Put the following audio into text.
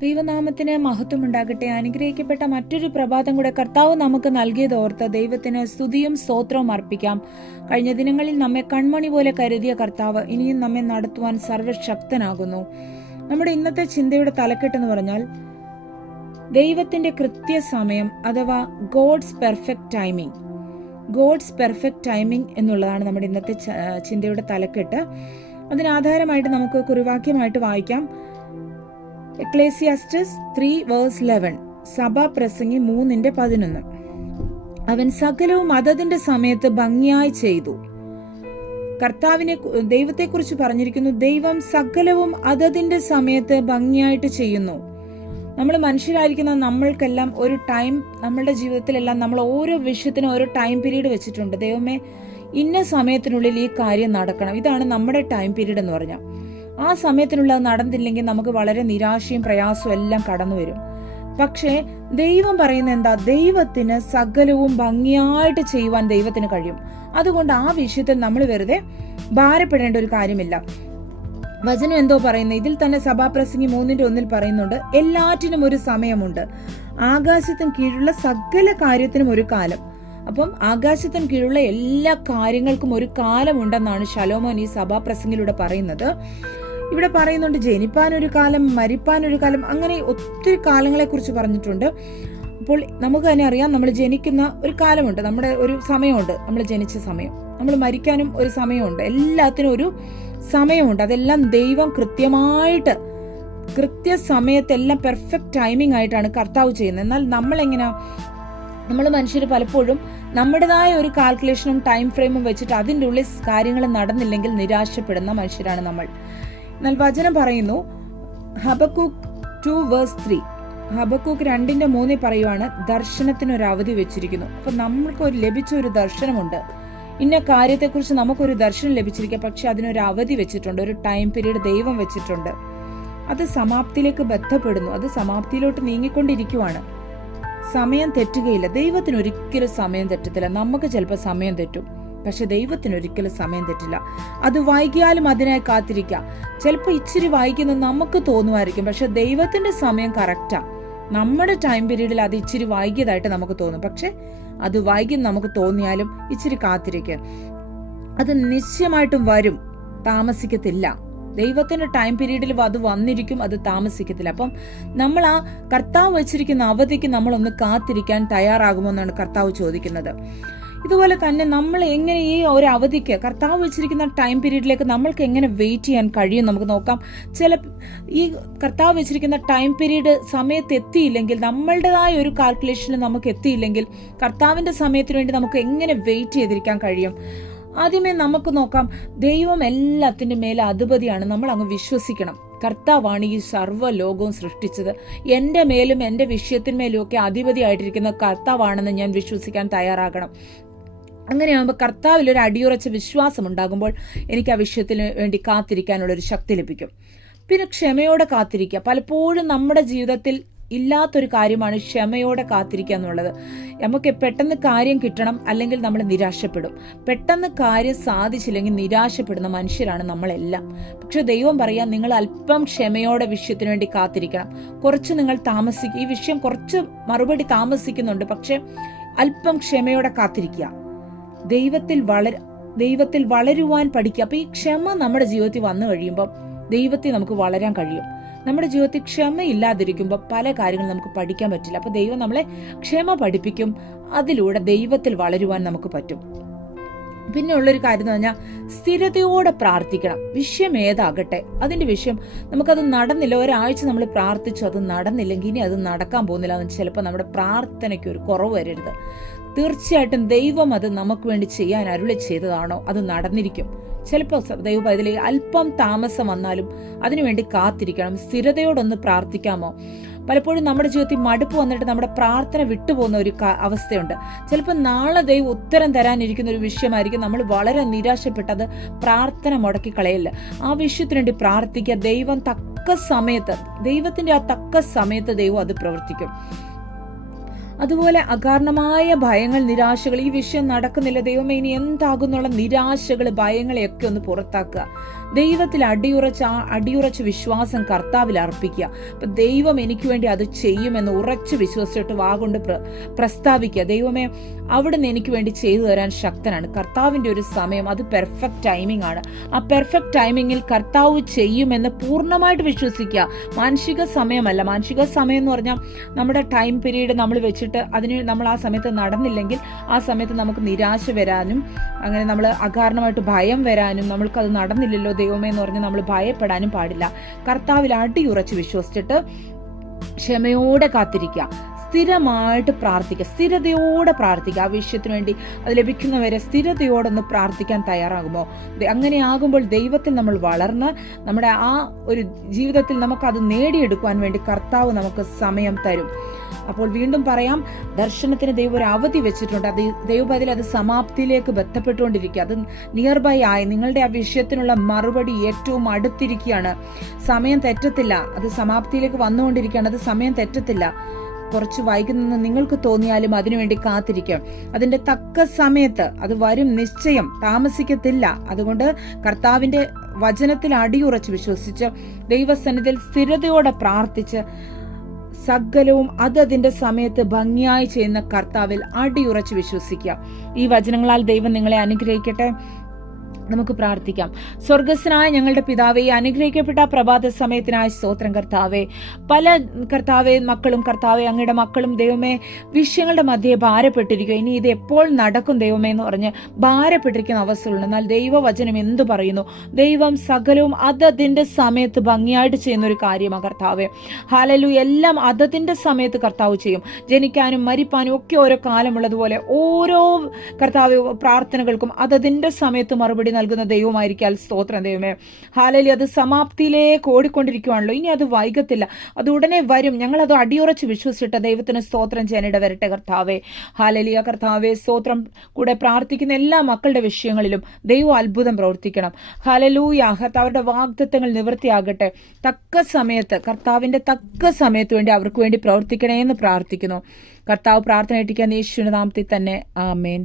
ദൈവനാമത്തിന് മഹത്വം ഉണ്ടാകട്ടെ. അനുഗ്രഹിക്കപ്പെട്ട മറ്റൊരു പ്രഭാതം കൂടെ കർത്താവ് നമുക്ക് നൽകിയതോർത്ത് ദൈവത്തിന് സ്തുതിയും സ്തോത്രവും അർപ്പിക്കാം. കഴിഞ്ഞ ദിനങ്ങളിൽ നമ്മെ കൺമണി പോലെ കരുതിയ കർത്താവ് ഇനിയും നമ്മെ നടത്തുവാൻ സർവശക്തനാകുന്നു. നമ്മുടെ ഇന്നത്തെ ചിന്തയുടെ തലക്കെട്ടെന്ന് പറഞ്ഞാൽ ദൈവത്തിന്റെ കൃത്യസമയം അഥവാ God's perfect timing. God's perfect timing എന്നുള്ളതാണ് നമ്മുടെ ഇന്നത്തെ ചിന്തയുടെ തലക്കെട്ട്. അതിനാധാരമായിട്ട് നമുക്ക് കുറിവാക്യമായിട്ട് വായിക്കാം. എക്ലേസിയാസ്റ്റസ് 3:11, സഭാപ്രസംഗി 3:11. അവൻ സകലവും അതതിന്റെ സമയത്ത് ഭംഗിയായി ചെയ്തു. ദൈവത്തെക്കുറിച്ച് പറഞ്ഞിരിക്കുന്നു, ദൈവം സകലവും അതതിന്റെ സമയത്ത് ഭംഗിയായിട്ട് ചെയ്യുന്നു. നമ്മൾ മനുഷ്യരായിരിക്കുന്ന നമ്മൾക്കെല്ലാം ഒരു ടൈം, നമ്മളുടെ ജീവിതത്തിലെല്ലാം നമ്മൾ ഓരോ വിഷയത്തിനും ഓരോ ടൈം പീരീഡ് വെച്ചിട്ടുണ്ട്. ദൈവമേ, ഇന്ന സമയത്തിനുള്ളിൽ ഈ കാര്യം നടക്കണം, ഇതാണ് നമ്മുടെ ടൈം പീരീഡ് എന്ന് പറഞ്ഞാൽ ആ സമയത്തിനുള്ളത് നടന്നില്ലെങ്കിൽ നമുക്ക് വളരെ നിരാശയും പ്രയാസവും എല്ലാം കടന്നു വരും. പക്ഷേ ദൈവം പറയുന്നത് എന്താ? ദൈവത്തിന് സകലവും ഭംഗിയായിട്ട് ചെയ്യുവാൻ ദൈവത്തിന് കഴിയും. അതുകൊണ്ട് ആ വിഷയത്തിൽ നമ്മൾ വെറുതെ ഭാരപ്പെടേണ്ട ഒരു കാര്യമില്ല. വചനം എന്തോ പറയുന്നത്, ഇതിൽ തന്നെ സഭാപ്രസംഗി 3:1 പറയുന്നുണ്ട്, എല്ലാറ്റിനും ഒരു സമയമുണ്ട്, ആകാശത്തിന് കീഴുള്ള സകല കാര്യത്തിനും ഒരു കാലം. അപ്പം ആകാശത്തിന് കീഴുള്ള എല്ലാ കാര്യങ്ങൾക്കും ഒരു കാലമുണ്ടെന്നാണ് ശലോമോൻ ഈ സഭാപ്രസംഗിലൂടെ പറയുന്നത്. ഇവിടെ പറയുന്നുണ്ട് ജനിപ്പാനൊരു കാലം, മരിപ്പാനൊരു കാലം, അങ്ങനെ ഒത്തിരി കാലങ്ങളെ കുറിച്ച് പറഞ്ഞിട്ടുണ്ട്. അപ്പോൾ നമുക്ക് തന്നെ അറിയാം, നമ്മൾ ജനിക്കുന്ന ഒരു കാലമുണ്ട്, നമ്മുടെ ഒരു സമയമുണ്ട്, നമ്മൾ ജനിച്ച സമയം, നമ്മൾ മരിക്കാനും ഒരു സമയമുണ്ട്, എല്ലാത്തിനും ഒരു സമയമുണ്ട്. അതെല്ലാം ദൈവം കൃത്യമായിട്ട് കൃത്യസമയത്തെല്ലാം പെർഫെക്റ്റ് ടൈമിംഗ് ആയിട്ടാണ് കർത്താവ് ചെയ്യുന്നത്. എന്നാൽ നമ്മൾ മനുഷ്യർ പലപ്പോഴും നമ്മുടേതായ ഒരു കാൽക്കുലേഷനും ടൈം ഫ്രെയിമും വെച്ചിട്ട് അതിൻ്റെ ഉള്ളിൽ കാര്യങ്ങൾ നടന്നില്ലെങ്കിൽ നിരാശപ്പെടുന്ന മനുഷ്യരാണ് നമ്മൾ. എന്നാൽ വചനം പറയുന്നു, ഹബക്കൂക്ക് 2:3, ഹബക്കൂക്ക് 2:3 പറയുവാണ്, ദർശനത്തിനൊരു അവധി വെച്ചിരിക്കുന്നു. അപ്പൊ നമ്മൾക്ക് ലഭിച്ച ഒരു ദർശനമുണ്ട്, ഇന്ന കാര്യത്തെക്കുറിച്ച് നമുക്കൊരു ദർശനം ലഭിച്ചിരിക്കുക, പക്ഷെ അതിനൊരു അവധി വെച്ചിട്ടുണ്ട്, ഒരു ടൈം പീരീഡ് ദൈവം വെച്ചിട്ടുണ്ട്. അത് സമാപ്തിയിലേക്ക് ബന്ധപ്പെടുന്നു, അത് സമാപ്തിയിലോട്ട് നീങ്ങിക്കൊണ്ടിരിക്കുവാണ്. സമയം തെറ്റുകയില്ല. ദൈവത്തിന് ഒരിക്കലും സമയം തെറ്റത്തില്ല. നമുക്ക് ചിലപ്പോൾ സമയം തെറ്റും, പക്ഷെ ദൈവത്തിന് ഒരിക്കലും സമയം തെറ്റില്ല. അത് വൈകിയാലും അതിനായി കാത്തിരിക്കുക. ചിലപ്പോൾ ഇച്ചിരി വൈകുന്നത് നമുക്ക് തോന്നുമായിരിക്കും, പക്ഷെ ദൈവത്തിന്റെ സമയം കറക്റ്റാ. നമ്മുടെ ടൈം പീരീഡിൽ അത് ഇച്ചിരി വൈകിയതായിട്ട് നമുക്ക് തോന്നും, പക്ഷെ അത് വൈകി നമുക്ക് തോന്നിയാലും ഇച്ചിരി കാത്തിരിക്കുക. അത് നിശ്ചയമായിട്ടും വരും, താമസിക്കത്തില്ല. ദൈവത്തിന്റെ ടൈം പീരീഡിൽ അത് വന്നിരിക്കും, അത് താമസിക്കത്തില്ല. അപ്പം നമ്മൾ ആ കർത്താവ് വെച്ചിരിക്കുന്ന അവധിക്ക് നമ്മളൊന്ന് കാത്തിരിക്കാൻ തയ്യാറാകുമോ എന്നാണ് കർത്താവ് ചോദിക്കുന്നത്. ഇതുപോലെ തന്നെ നമ്മൾ എങ്ങനെ ഈ ഒരു അവധിക്ക് കർത്താവ് വെച്ചിരിക്കുന്ന ടൈം പീരീഡിലേക്ക് നമ്മൾക്ക് എങ്ങനെ വെയിറ്റ് ചെയ്യാൻ കഴിയും നമുക്ക് നോക്കാം. ഈ കർത്താവ് വെച്ചിരിക്കുന്ന ടൈം പീരീഡ് സമയത്ത് എത്തിയില്ലെങ്കിൽ, നമ്മളുടേതായ ഒരു കാൽക്കുലേഷനിൽ നമുക്ക് എത്തിയില്ലെങ്കിൽ, കർത്താവിന്റെ സമയത്തിന് വേണ്ടി നമുക്ക് എങ്ങനെ വെയിറ്റ് ചെയ്തിരിക്കാൻ കഴിയും? ആദ്യമേ നമുക്ക് നോക്കാം, ദൈവം എല്ലാത്തിൻ്റെ മേലെ അധിപതിയാണ്. നമ്മൾ അങ്ങ് വിശ്വസിക്കണം, കർത്താവാണ് ഈ സർവ്വ ലോകവും സൃഷ്ടിച്ചത്, എൻ്റെ മേലും എൻ്റെ വിഷയത്തിന്മേലും ഒക്കെ അധിപതിയായിട്ടിരിക്കുന്ന കർത്താവാണെന്ന് ഞാൻ വിശ്വസിക്കാൻ തയ്യാറാകണം. അങ്ങനെയാകുമ്പോൾ കർത്താവിൽ ഒരു അടിയുറച്ച വിശ്വാസം ഉണ്ടാകുമ്പോൾ എനിക്ക് ആ വിഷയത്തിന് വേണ്ടി കാത്തിരിക്കാനുള്ളൊരു ശക്തി ലഭിക്കും. പിന്നെ ക്ഷമയോടെ കാത്തിരിക്കുക. പലപ്പോഴും നമ്മുടെ ജീവിതത്തിൽ ഇല്ലാത്തൊരു കാര്യമാണ് ക്ഷമയോടെ കാത്തിരിക്കുക എന്നുള്ളത്. നമുക്ക് പെട്ടെന്ന് കാര്യം കിട്ടണം, അല്ലെങ്കിൽ നമ്മൾ നിരാശപ്പെടും. പെട്ടെന്ന് കാര്യം സാധിച്ചില്ലെങ്കിൽ നിരാശപ്പെടുന്ന മനുഷ്യരാണ് നമ്മളെല്ലാം. പക്ഷെ ദൈവം പറയാം, നിങ്ങൾ അല്പം ക്ഷമയോടെ വിഷയത്തിന് വേണ്ടി കാത്തിരിക്കണം. കുറച്ച് നിങ്ങൾ താമസിക്കുക, ഈ വിഷയം കുറച്ച് മറുപടി താമസിക്കുന്നുണ്ട്, പക്ഷെ അല്പം ക്ഷമയോടെ കാത്തിരിക്കുക. ദൈവത്തിൽ വളരുവാൻ പഠിക്കുക. അപ്പൊ ഈ ക്ഷമ നമ്മുടെ ജീവിതത്തിൽ വന്നു കഴിയുമ്പോൾ ദൈവത്തിൽ നമുക്ക് വളരാൻ കഴിയും. നമ്മുടെ ജീവിതത്തിൽ ക്ഷമയില്ലാതിരിക്കുമ്പോൾ പല കാര്യങ്ങളും നമുക്ക് പഠിക്കാൻ പറ്റില്ല. അപ്പൊ ദൈവം നമ്മളെ ക്ഷമ പഠിപ്പിക്കും, അതിലൂടെ ദൈവത്തിൽ വളരുവാൻ നമുക്ക് പറ്റും. പിന്നെ ഉള്ളൊരു കാര്യം എന്ന് പറഞ്ഞാൽ സ്ഥിരതയോടെ പ്രാർത്ഥിക്കണം. വിഷയം ഏതാകട്ടെ, അതിന്റെ വിഷയം നമുക്കത് നടന്നില്ല, ഒരാഴ്ച നമ്മൾ പ്രാർത്ഥിച്ചു, അത് നടന്നില്ലെങ്കിൽ ഇനി അത് നടക്കാൻ പോകുന്നില്ല എന്ന് ചിലപ്പോൾ നമ്മുടെ പ്രാർത്ഥനയ്ക്ക് ഒരു കുറവ് വരരുത്. തീർച്ചയായിട്ടും ദൈവം അത് നമുക്ക് വേണ്ടി ചെയ്യാൻ അരുളി ചെയ്തതാണോ, അത് നടന്നിരിക്കും. ചിലപ്പോൾ ദൈവം അതിൽ അല്പം താമസം വന്നാലും അതിനുവേണ്ടി കാത്തിരിക്കണം. സ്ഥിരതയോടൊന്ന് പ്രാർത്ഥിക്കാമോ? പലപ്പോഴും നമ്മുടെ ജീവിതത്തിൽ മടുപ്പ് വന്നിട്ട് നമ്മുടെ പ്രാർത്ഥന വിട്ടുപോകുന്ന ഒരു അവസ്ഥയുണ്ട്. ചിലപ്പോൾ നാളെ ദൈവം ഉത്തരം തരാനിരിക്കുന്ന ഒരു വിഷയമായിരിക്കും, നമ്മൾ വളരെ നിരാശപ്പെട്ടത് പ്രാർത്ഥന മുടക്കി കളയില്ല. ആ വിഷയത്തിന് വേണ്ടി പ്രാർത്ഥിക്കുക. ദൈവത്തിന്റെ ആ തക്ക സമയത്ത് ദൈവം അത് പ്രവർത്തിക്കും. അതുപോലെ അകാരണമായ ഭയങ്ങൾ, നിരാശകൾ, ഈ വിഷയം നടക്കുന്നില്ല, ദൈവമേ ഇനി എന്താകുന്നുള്ള നിരാശകൾ, ഭയങ്ങളെയൊക്കെ ഒന്ന് പുറത്താക്കുക. ദൈവത്തിൽ അടിയുറച്ച വിശ്വാസം കർത്താവിൽ അർപ്പിക്കുക. അപ്പം ദൈവം എനിക്ക് വേണ്ടി അത് ചെയ്യുമെന്ന് ഉറച്ചു വിശ്വസിച്ചിട്ട് വാഗൊണ്ട് പ്രസ്താവിക്കുക. ദൈവമേ, അവിടുന്ന് എനിക്ക് വേണ്ടി ചെയ്തു തരാൻ ശക്തനാണ്. കർത്താവിൻ്റെ ഒരു സമയം, അത് പെർഫെക്റ്റ് ടൈമിംഗ് ആണ്. ആ പെർഫെക്റ്റ് ടൈമിങ്ങിൽ കർത്താവ് ചെയ്യുമെന്ന് പൂർണ്ണമായിട്ട് വിശ്വസിക്കുക. മാനുഷിക സമയമല്ല. മാനുഷിക സമയം എന്ന് പറഞ്ഞാൽ നമ്മുടെ ടൈം പീരീഡ് നമ്മൾ വെച്ചിട്ട് നമ്മൾ ആ സമയത്ത് നടന്നില്ലെങ്കിൽ ആ സമയത്ത് നമുക്ക് നിരാശ വരാനും, അങ്ങനെ നമ്മൾ അകാരണമായിട്ട് ഭയം വരാനും, നമ്മൾക്കത് നടന്നില്ലല്ലോ ദൈവമേ എന്ന് പറഞ്ഞ് നമ്മൾ ഭയപ്പെടാനും പാടില്ല. കർത്താവിൽ അടിയുറച്ച് വിശ്വസിച്ചിട്ട് ക്ഷമയോടെ കാത്തിരിക്കുക. സ്ഥിരമായിട്ട് പ്രാർത്ഥിക്കുക, സ്ഥിരതയോടെ പ്രാർത്ഥിക്കുക. ആ വിഷയത്തിന് വേണ്ടി അത് ലഭിക്കുന്നവരെ സ്ഥിരതയോടൊന്ന് പ്രാർത്ഥിക്കാൻ തയ്യാറാകുമോ? അങ്ങനെയാകുമ്പോൾ ദൈവത്തിൽ നമ്മൾ വളർന്ന് നമ്മുടെ ആ ഒരു ജീവിതത്തിൽ നമുക്കത് നേടിയെടുക്കുവാൻ വേണ്ടി കർത്താവ് നമുക്ക് സമയം തരും. അപ്പോൾ വീണ്ടും പറയാം, ദർശനത്തിന് ദൈവം ഒരു അവധി വെച്ചിട്ടുണ്ട്. അത് ദൈവപതിൽ അത് സമാപ്തിയിലേക്ക് ബന്ധപ്പെട്ടുകൊണ്ടിരിക്കുക. അത് നിയർ ബൈ ആയി. നിങ്ങളുടെ ആ വിഷയത്തിനുള്ള മറുപടി ഏറ്റവും അടുത്തിരിക്കുകയാണ്. സമയം തെറ്റത്തില്ല. അത് സമാപ്തിയിലേക്ക് വന്നുകൊണ്ടിരിക്കുകയാണ്. അത് സമയം തെറ്റത്തില്ല. കുറച്ച് വൈകുന്നെന്ന് നിങ്ങൾക്ക് തോന്നിയാലും അതിനുവേണ്ടി കാത്തിരിക്കാം. അതിൻ്റെ തക്ക സമയത്ത് അത് വരും, നിശ്ചയം, താമസിക്കത്തില്ല. അതുകൊണ്ട് കർത്താവിൻ്റെ വചനത്തിൽ അടിയുറച്ച് വിശ്വസിച്ച് ദൈവസന്നിധിയിൽ സ്ഥിരതയോടെ പ്രാർത്ഥിച്ച് സകലവും അതിന്റെ സമയത്ത് ഭംഗിയായി ചെയ്യുന്ന കർത്താവിൽ അടിയുറച്ച് വിശ്വസിക്കുക. ഈ വചനങ്ങളാൽ ദൈവം നിങ്ങളെ അനുഗ്രഹിക്കട്ടെ. നമുക്ക് പ്രാർത്ഥിക്കാം. സ്വർഗസ്സനായ ഞങ്ങളുടെ പിതാവേ, അനുഗ്രഹിക്കപ്പെട്ട പ്രഭാത സമയത്തിനായി സ്തോത്രം കർത്താവേ. കർത്താവെ മക്കളും കർത്താവെ അങ്ങയുടെ മക്കളും ദൈവമേ വിഷയങ്ങളുടെ മധ്യേ ഭാരപ്പെട്ടിരിക്കുക. ഇനി ഇത് എപ്പോൾ നടക്കും ദൈവമേ എന്ന് പറഞ്ഞ് ഭാരപ്പെട്ടിരിക്കുന്ന അവസ്ഥകളുണ്ട്. എന്നാൽ ദൈവവചനം എന്തു പറയുന്നു? ദൈവം സകലവും അതിന്റെ സമയത്ത് ഭംഗിയായിട്ട് ചെയ്യുന്ന ഒരു കാര്യമാണ് കർത്താവെ. ഹല്ലേലൂയ. എല്ലാം അതിന്റെ സമയത്ത് കർത്താവ് ചെയ്യും. ജനിക്കാനും മരിപ്പാനും ഒക്കെ ഓരോ കാലമുള്ളതുപോലെ ഓരോ കർത്താവ് പ്രാർത്ഥനകൾക്കും അതിന്റെ സമയത്ത് മറുപടി നൽകുന്ന ദൈവമായിരിക്കാൻ സ്തോത്രം ദൈവമേ. ഹല്ലേലൂയ. അത് സമാപ്തിയിലേക്ക് ഓടിക്കൊണ്ടിരിക്കുവാണല്ലോ. ഇനി അത് വൈകത്തില്ല, അത് ഉടനെ വരും. ഞങ്ങളത് അടിയുറച്ച് വിശ്വസിച്ചിട്ട് ദൈവത്തിന് സ്തോത്രം ചെയ്യാനിട വരട്ടെ കർത്താവേ. ഹല്ലേലൂയ. കർത്താവേ സ്തോത്രം. കൂടെ പ്രാർത്ഥിക്കുന്ന എല്ലാ മക്കളുടെ വിഷയങ്ങളിലും ദൈവം അത്ഭുതം പ്രവർത്തിക്കണം. ഹല്ലേലൂയ. കർത്താവരുടെ വാഗ്ദത്തങ്ങൾ നിവൃത്തിയാകട്ടെ. തക്ക സമയത്ത്, കർത്താവിന്റെ തക്ക സമയത്ത് വേണ്ടി അവർക്ക് വേണ്ടി പ്രവർത്തിക്കണേ എന്ന് പ്രാർത്ഥിക്കുന്നു. കർത്താവ് പ്രാർത്ഥന ഏൽപ്പിക്കാൻ യേശുവിന്റെ നാമത്തിൽ തന്നെ. ആമേൻ.